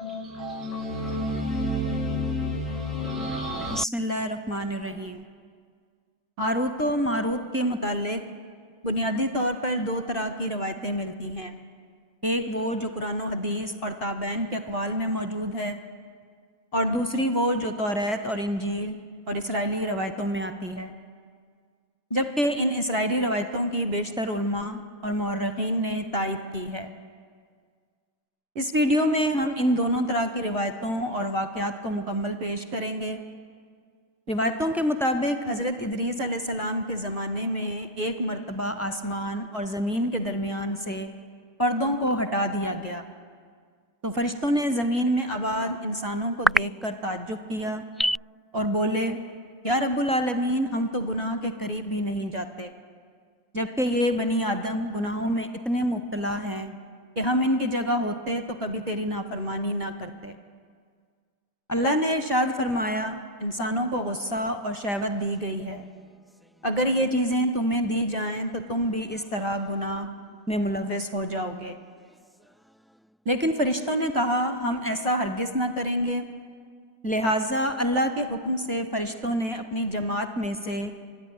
بسم اللہ الرحمن الرحیم۔ ہاروت و ماروت کے متعلق بنیادی طور پر دو طرح کی روایتیں ملتی ہیں۔ ایک وہ جو قرآن و حدیث اور تابعین کے اقوال میں موجود ہے، اور دوسری وہ جو توریت اور انجیل اور اسرائیلی روایتوں میں آتی ہے، جبکہ ان اسرائیلی روایتوں کی بیشتر علماء اور مورخین نے تائید کی ہے۔ اس ویڈیو میں ہم ان دونوں طرح کی روایتوں اور واقعات کو مکمل پیش کریں گے۔ روایتوں کے مطابق حضرت ادریس علیہ السلام کے زمانے میں ایک مرتبہ آسمان اور زمین کے درمیان سے پردوں کو ہٹا دیا گیا، تو فرشتوں نے زمین میں آباد انسانوں کو دیکھ کر تعجب کیا اور بولے، یا رب العالمین، ہم تو گناہ کے قریب بھی نہیں جاتے، جبکہ یہ بنی آدم گناہوں میں اتنے مبتلا ہیں کہ ہم ان کی جگہ ہوتے تو کبھی تیری نافرمانی نہ کرتے۔ اللہ نے ارشاد فرمایا، انسانوں کو غصہ اور شہوت دی گئی ہے، اگر یہ چیزیں تمہیں دی جائیں تو تم بھی اس طرح گناہ میں ملوث ہو جاؤ گے۔ لیکن فرشتوں نے کہا، ہم ایسا ہرگز نہ کریں گے۔ لہٰذا اللہ کے حکم سے فرشتوں نے اپنی جماعت میں سے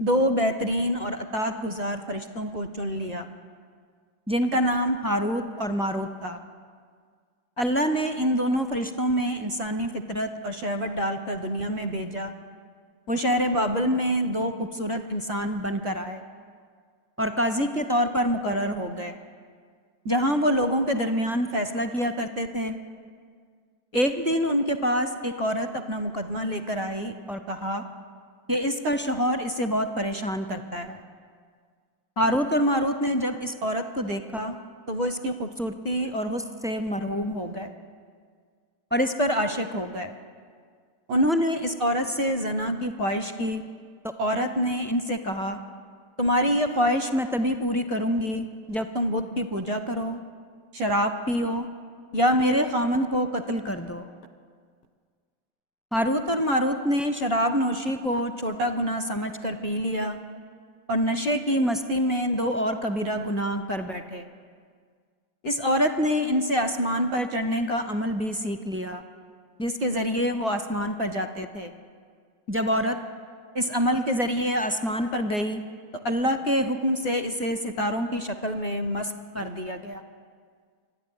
دو بہترین اور اطاعت گزار فرشتوں کو چن لیا، جن کا نام ہاروت اور ماروت تھا۔ اللہ نے ان دونوں فرشتوں میں انسانی فطرت اور شہوت ڈال کر دنیا میں بھیجا۔ وہ شہر بابل میں دو خوبصورت انسان بن کر آئے اور قاضی کے طور پر مقرر ہو گئے، جہاں وہ لوگوں کے درمیان فیصلہ کیا کرتے تھے۔ ایک دن ان کے پاس ایک عورت اپنا مقدمہ لے کر آئی اور کہا کہ اس کا شوہر اسے بہت پریشان کرتا ہے۔ ہاروت اور ماروت نے جب اس عورت کو دیکھا تو وہ اس کی خوبصورتی اور حسن سے مرعوب ہو گئے اور اس پر عاشق ہو گئے۔ انہوں نے اس عورت سے زنا کی خواہش کی تو عورت نے ان سے کہا، تمہاری یہ خواہش میں تبھی پوری کروں گی جب تم بت کی پوجا کرو، شراب پیو یا میرے خامند کو قتل کر دو۔ ہاروت اور ماروت نے شراب نوشی کو چھوٹا گناہ سمجھ کر پی لیا اور نشے کی مستی میں دو اور کبیرہ گناہ کر بیٹھے۔ اس عورت نے ان سے آسمان پر چڑھنے کا عمل بھی سیکھ لیا، جس کے ذریعے وہ آسمان پر جاتے تھے۔ جب عورت اس عمل کے ذریعے آسمان پر گئی تو اللہ کے حکم سے اسے ستاروں کی شکل میں مسخ کر دیا گیا۔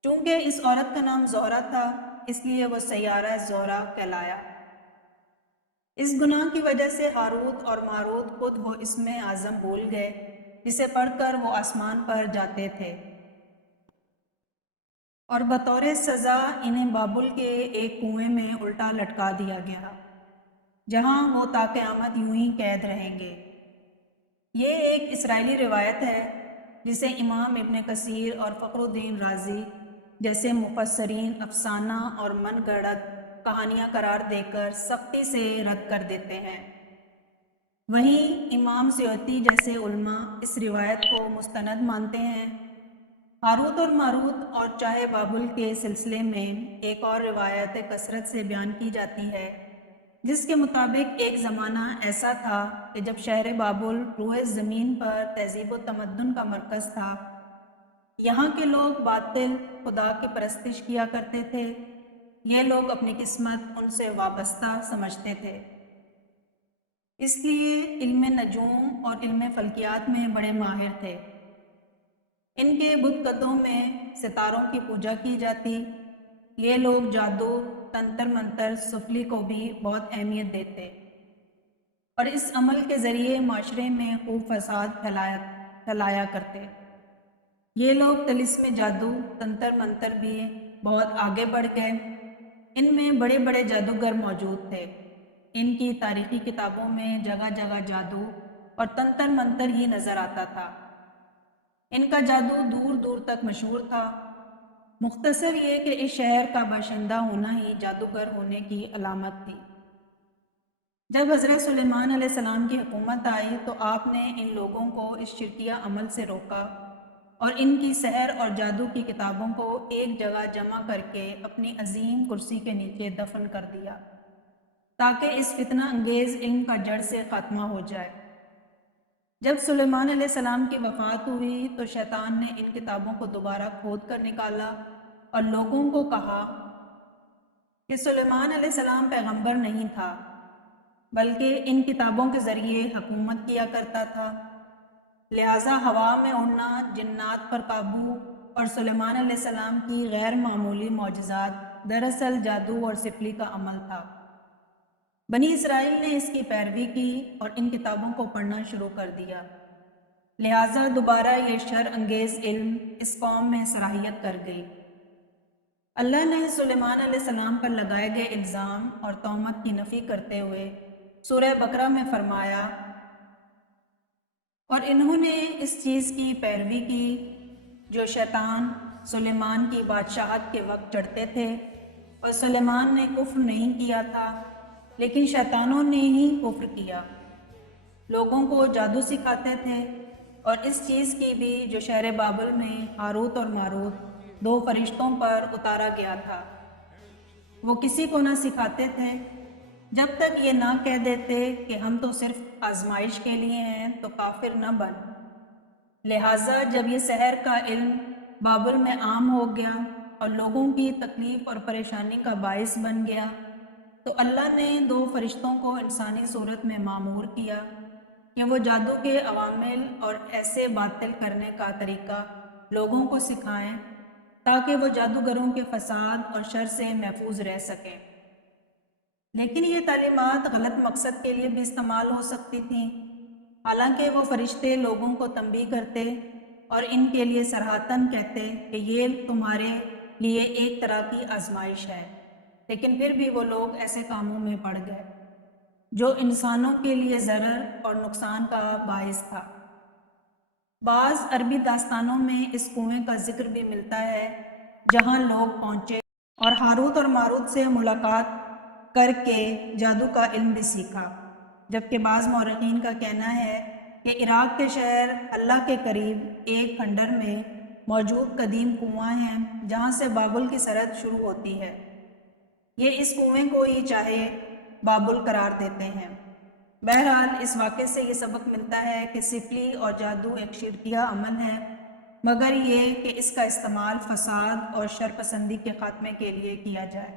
چونکہ اس عورت کا نام زہرہ تھا، اس لیے وہ سیارہ زہرہ کہلایا۔ اس گناہ کی وجہ سے ہاروت اور ماروت خود وہ اسم اعظم بھول گئے جسے پڑھ کر وہ آسمان پر جاتے تھے، اور بطور سزا انہیں بابل کے ایک کنویں میں الٹا لٹکا دیا گیا، جہاں وہ تا قیامت یوں ہی قید رہیں گے۔ یہ ایک اسرائیلی روایت ہے جسے امام ابن کثیر اور فخر الدین رازی جیسے مفسرین افسانہ اور من گھڑت کہانیاں قرار دے کر سختی سے رد کر دیتے ہیں۔ وہیں امام سیوطی جیسے علماء اس روایت کو مستند مانتے ہیں۔ ہاروت اور ماروت اور چاہے بابل کے سلسلے میں ایک اور روایت کثرت سے بیان کی جاتی ہے، جس کے مطابق ایک زمانہ ایسا تھا کہ جب شہر بابل روئے زمین پر تہذیب و تمدن کا مرکز تھا۔ یہاں کے لوگ باطل خدا کی پرستش کیا کرتے تھے۔ یہ لوگ اپنی قسمت ان سے وابستہ سمجھتے تھے، اس لیے علم نجوم اور علم فلکیات میں بڑے ماہر تھے۔ ان کے بت قدوں میں ستاروں کی پوجا کی جاتی۔ یہ لوگ جادو، تنتر منتر، سفلی کو بھی بہت اہمیت دیتے اور اس عمل کے ذریعے معاشرے میں خوب فساد پھیلایا کرتے۔ یہ لوگ طلسم جادو، تنتر منتر بھی بہت آگے بڑھ گئے۔ ان میں بڑے بڑے جادوگر موجود تھے۔ ان کی تاریخی کتابوں میں جگہ جگہ جادو اور تنتر منتر ہی نظر آتا تھا۔ ان کا جادو دور دور تک مشہور تھا۔ مختصر یہ کہ اس شہر کا باشندہ ہونا ہی جادوگر ہونے کی علامت تھی۔ جب حضرت سلیمان علیہ السلام کی حکومت آئی تو آپ نے ان لوگوں کو اس شرکیہ عمل سے روکا اور ان کی سحر اور جادو کی کتابوں کو ایک جگہ جمع کر کے اپنی عظیم کرسی کے نیچے دفن کر دیا، تاکہ اس فتنہ انگیز علم کا جڑ سے خاتمہ ہو جائے۔ جب سلیمان علیہ السلام کی وفات ہوئی تو شیطان نے ان کتابوں کو دوبارہ کھود کر نکالا اور لوگوں کو کہا کہ سلیمان علیہ السلام پیغمبر نہیں تھا، بلکہ ان کتابوں کے ذریعے حکومت کیا کرتا تھا، لہٰذا ہوا میں اڑنا، جنات پر قابو اور سلیمان علیہ السلام کی غیر معمولی معجزات دراصل جادو اور سفلی کا عمل تھا۔ بنی اسرائیل نے اس کی پیروی کی اور ان کتابوں کو پڑھنا شروع کر دیا، لہٰذا دوبارہ یہ شر انگیز علم اس قوم میں صلاحیت کر گئی۔ اللہ نے سلیمان علیہ السلام پر لگائے گئے الزام اور تہمت کی نفی کرتے ہوئے سورہ بقرہ میں فرمایا، اور انہوں نے اس چیز کی پیروی کی جو شیطان سلیمان کی بادشاہت کے وقت چڑھتے تھے، اور سلیمان نے کفر نہیں کیا تھا لیکن شیطانوں نے ہی کفر کیا۔ لوگوں کو جادو سکھاتے تھے، اور اس چیز کی بھی جو شہر بابل میں ہاروت اور ماروت دو فرشتوں پر اتارا گیا تھا، وہ کسی کو نہ سکھاتے تھے جب تک یہ نہ کہہ دیتے کہ ہم تو صرف آزمائش کے لیے ہیں، تو کافر نہ بن۔ لہٰذا جب یہ سحر کا علم بابل میں عام ہو گیا اور لوگوں کی تکلیف اور پریشانی کا باعث بن گیا، تو اللہ نے دو فرشتوں کو انسانی صورت میں معمور کیا کہ وہ جادو کے عوامل اور ایسے باطل کرنے کا طریقہ لوگوں کو سکھائیں تاکہ وہ جادوگروں کے فساد اور شر سے محفوظ رہ سکیں۔ لیکن یہ تعلیمات غلط مقصد کے لیے بھی استعمال ہو سکتی تھیں، حالانکہ وہ فرشتے لوگوں کو تنبیہ کرتے اور ان کے لیے صراحتاً کہتے کہ یہ تمہارے لیے ایک طرح کی آزمائش ہے، لیکن پھر بھی وہ لوگ ایسے کاموں میں پڑ گئے جو انسانوں کے لیے ضرر اور نقصان کا باعث تھا۔ بعض عربی داستانوں میں اس کنویں کا ذکر بھی ملتا ہے جہاں لوگ پہنچے اور ہاروت اور ماروت سے ملاقات کر کے جادو کا علم بھی سیکھا، جبکہ بعض مورخین کا کہنا ہے کہ عراق کے شہر حلہ کے قریب ایک کھنڈر میں موجود قدیم کنواں ہے جہاں سے بابل کی سرحد شروع ہوتی ہے۔ یہ اس کنویں کو ہی چاہے بابل قرار دیتے ہیں۔ بہرحال اس واقعے سے یہ سبق ملتا ہے کہ سفلی اور جادو ایک شرکیہ عمل ہے، مگر یہ کہ اس کا استعمال فساد اور شر پسندی کے خاتمے کے لیے کیا جائے۔